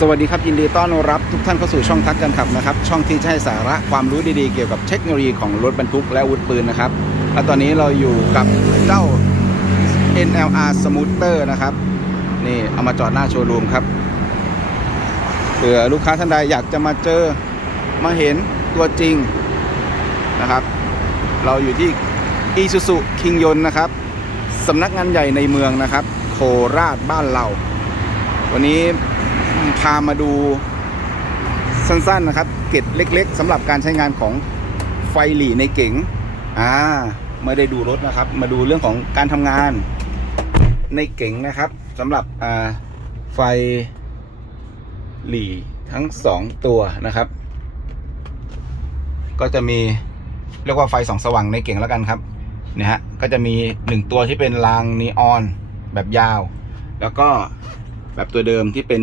สวัสดีครับ ยินดีต้อนรับทุกท่านเข้าสู่ช่องทักกันขับนะครับ ช่องที่จะให้สาระความรู้ดีๆ เกี่ยวกับเทคโนโลยีของรถบรรทุกและอาวุธปืนนะครับ และตอนนี้เราอยู่กับเจ้า NLR Smooter นะครับ นี่เอามาจอดหน้าโชว์รูมครับเผื่อลูกค้าท่านใดอยากจะมาเจอมาเห็นตัวจริงนะครับ เราอยู่ที่ Isuzu คิงยนนะครับสำนักงานใหญ่ในเมืองนะครับ โคราชบ้านเรา วันนี้ พามาดูสั้นๆนะครับ เกร็ดเล็ก ๆสำหรับการใช้งานของไฟหลีในเก๋งอ่าไม่ได้ดูรถนะครับ มาดูเรื่องของการทำงานในเก๋งนะครับสำหรับอ่าไฟหลีทั้งสองตัวนะครับ ก็จะมีเรียกว่าไฟสองสว่างในเก๋งแล้วกันครับเนี่ยฮะก็จะมีหนึ่งตัวที่เป็นรางนีออนแบบยาว แล้วก็แบบตัวเดิมที่เป็น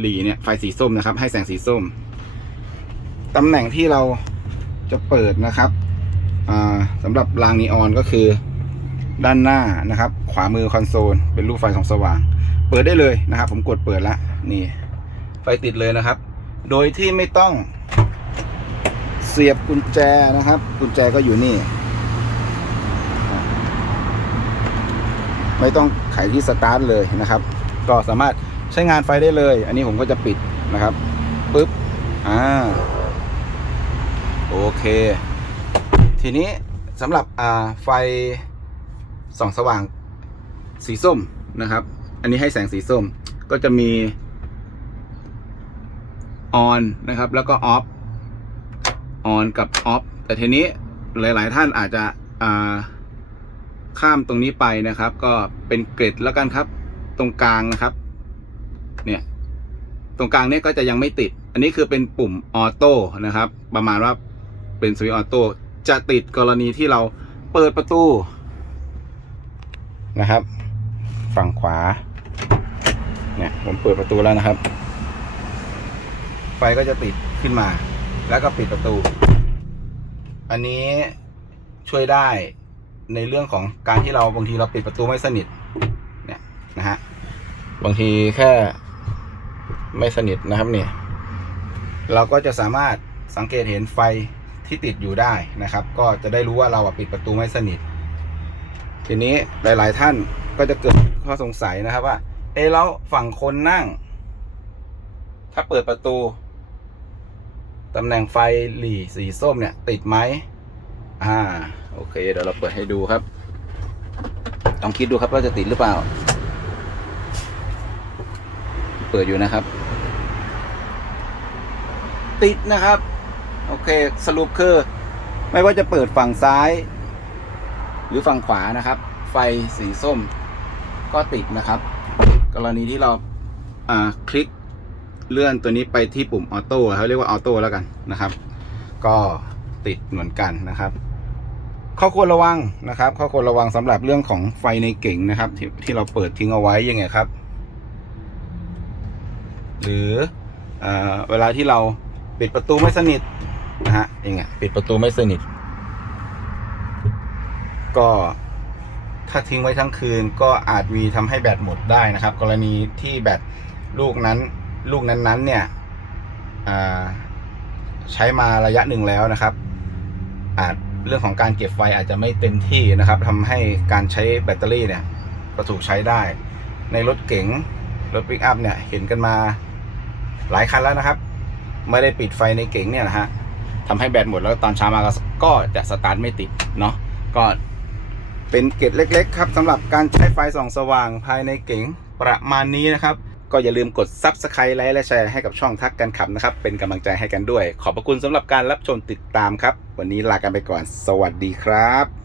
หลีเนี่ยไฟสีส้มนะครับ ให้แสงสีส้มตำแหน่งที่เราจะเปิดนะครับสำหรับรางนีออนก็คือด้านหน้านะครับ ขวามือคอนโซล เป็นรูปไฟสองสว่าง เปิดได้เลยนะครับ ผมกดเปิดแล้วนี่ ไฟติดเลยนะครับ โดยที่ไม่ต้องเสียบกุญแจนะครับ กุญแจก็อยู่นี่ ไม่ต้องไขที่สตาร์ทเลยนะครับ ก็สามารถ ใช้งานไฟได้เลย อันนี้ผมก็จะปิดนะครับปึ๊บอ่าโอเค ทีนี้สำหรับอ่าไฟส่องสว่างสีส้มนะครับ อันนี้ให้แสงสีส้มก็จะมี on นะครับ แล้วก็ off on กับ off แต่ทีนี้หลาย ๆ ท่านอาจจะอ่าข้ามตรงนี้ไปนะครับ ก็เป็นเกรดแล้วกันครับ ตรงกลางนะครับ ตรงกลางเนี่ยก็จะยังไม่ติด อันนี้คือเป็นปุ่มออโต้นะครับ ประมาณว่าเป็นสวิตช์ออโต้จะติดกรณีที่เราเปิดประตูนะครับ ฝั่งขวาเนี่ยผมเปิดประตูแล้วนะครับ ไฟก็จะติดขึ้นมา แล้วก็ปิดประตู อันนี้ช่วยได้ในเรื่องของการที่เราบางทีเราปิดประตูไม่สนิทเนี่ยนะฮะบางทีแค่ ไม่สนิทนะครับเนี่ยเราก็จะสามารถสังเกตเห็นไฟที่ติดอยู่ได้นะครับ ก็จะได้รู้ว่าเราปิดประตูไม่สนิท ทีนี้หลาย ๆ ท่านก็จะเกิดข้อสงสัยนะครับว่า เอะแล้วฝั่งคนนั่ง ถ้าเปิดประตูตำแหน่งไฟหลีสีส้มเนี่ย ติดไหมอ่า โอเค เดี๋ยวเราเปิดให้ดูครับ ลองคิดดูครับว่าจะติดหรือเปล่า เปิดอยู่นะครับ ติดนะครับ โอเค สรุปคือ ไม่ว่าจะเปิดฝั่งซ้าย หรือฝั่งขวานะครับ ไฟสีส้ม ก็ติดนะครับ กรณีที่เราอ่าคลิกเลื่อนตัวนี้ไปที่ปุ่มออโต้เขาเรียกว่าออโต้แล้วกันนะครับ ก็ติดเหมือนกันนะครับข้อควรระวังนะครับข้อควรระวังสำหรับเรื่องของไฟในเก่งนะครับ ที่ที่เราเปิดทิ้งเอาไว้ยังไงครับ หรือเออเวลาที่เราปิดประตูไม่สนิทนะฮะยังไงปิดประตูไม่สนิท ก็ถ้าทิ้งไว้ทั้งคืนก็อาจมีทำให้แบตหมดได้นะครับ กรณีที่แบตลูกนั้นลูกนั้นๆเนี่ยอ่าใช้มาระยะหนึ่งแล้วนะครับ อาจเรื่องของการเก็บไฟอาจจะไม่เต็มที่นะครับทำให้การใช้แบตเตอรี่เนี่ยก็ถูกใช้ได้ ในรถเก๋งรถปิกอัพเนี่ยเห็นกันมา หลายคันแล้วนะครับ ไม่ได้ปิดไฟในเก๋งเนี่ยนะฮะทำให้แบตหมดแล้วตอนเช้ามาก็กจะสตาร์ทไม่ติดเนาะก็เป็นเกร็ดเล็ก ๆ ครับสำหรับการใช้ไฟส่องสว่างภายในเก๋งประมาณนี้นะครับ ก็อย่าลืมกด Subscribe ไลค์และแชร์ให้กับช่องทักกันขับนะครับ เป็นกำลังใจให้กันด้วย ขอบพระคุณสำหรับการรับชมติดตามครับ วันนี้ลากันไปก่อน สวัสดีครับ